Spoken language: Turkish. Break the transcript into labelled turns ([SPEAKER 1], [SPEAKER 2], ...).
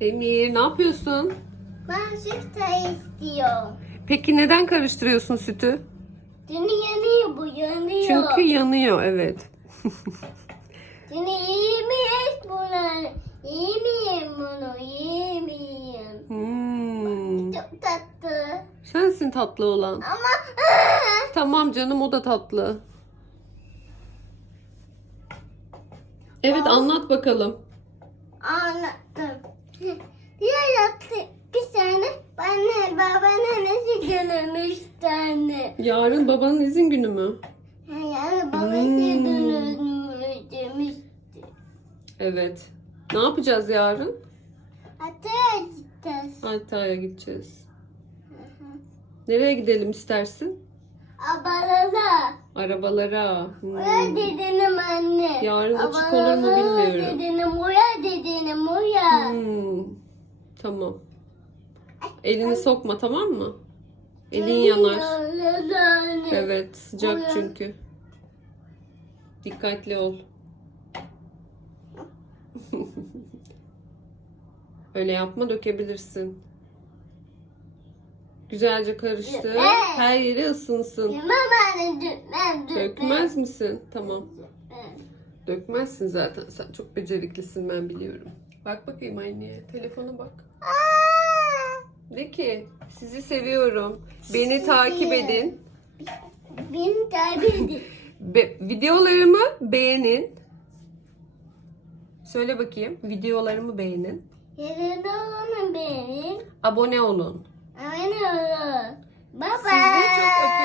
[SPEAKER 1] Emir ne yapıyorsun?
[SPEAKER 2] Ben süt de istiyorum.
[SPEAKER 1] Peki neden karıştırıyorsun sütü?
[SPEAKER 2] Dünü yanıyor bu yanıyor.
[SPEAKER 1] Çünkü yanıyor evet.
[SPEAKER 2] Dünü yiyemeyek bunu. Yiyemeyeyim bunu. Yiyemeyeyim.
[SPEAKER 1] Hmm.
[SPEAKER 2] Çok tatlı.
[SPEAKER 1] Sensin tatlı olan.
[SPEAKER 2] Ama
[SPEAKER 1] Tamam canım o da tatlı. Evet anlat bakalım.
[SPEAKER 2] anlattım. Yaptı. Bir tane anne babaannesi görmüştü anne.
[SPEAKER 1] Yarın babanın izin günü mü?
[SPEAKER 2] Yani babası
[SPEAKER 1] Hmm.
[SPEAKER 2] dönmüş demişti.
[SPEAKER 1] Evet. Ne yapacağız yarın?
[SPEAKER 2] Hatta gideceğiz.
[SPEAKER 1] Antalya'ya gideceğiz. Nereye gidelim istersin?
[SPEAKER 2] Abalala.
[SPEAKER 1] Arabalara. Hmm.
[SPEAKER 2] Uya dedenim anne.
[SPEAKER 1] Yarın açık olur mu bilmiyorum.
[SPEAKER 2] Dedenim uya dedenim uya.
[SPEAKER 1] Hmm. Tamam. Elini sokma tamam mı? Elin yanar.
[SPEAKER 2] Evet.
[SPEAKER 1] Sıcak çünkü. Dikkatli ol. Öyle yapma dökebilirsin. Güzelce karıştır.
[SPEAKER 2] Evet.
[SPEAKER 1] Her yeri ısınsın.
[SPEAKER 2] Yemem anne dökmem
[SPEAKER 1] Dökmez misin? Tamam. Dökmezsin zaten. Sen çok beceriklisin ben biliyorum. Bak bakayım anneye. Telefona bak.
[SPEAKER 2] Aa,
[SPEAKER 1] De ki sizi seviyorum. Beni takip edin.
[SPEAKER 2] Beni kaybedin.
[SPEAKER 1] Be- videolarımı beğenin. Söyle bakayım. Videolarımı beğenin.
[SPEAKER 2] Olanı benim. Abone olun. Bye bye.
[SPEAKER 1] Sizi çok öpüyorum.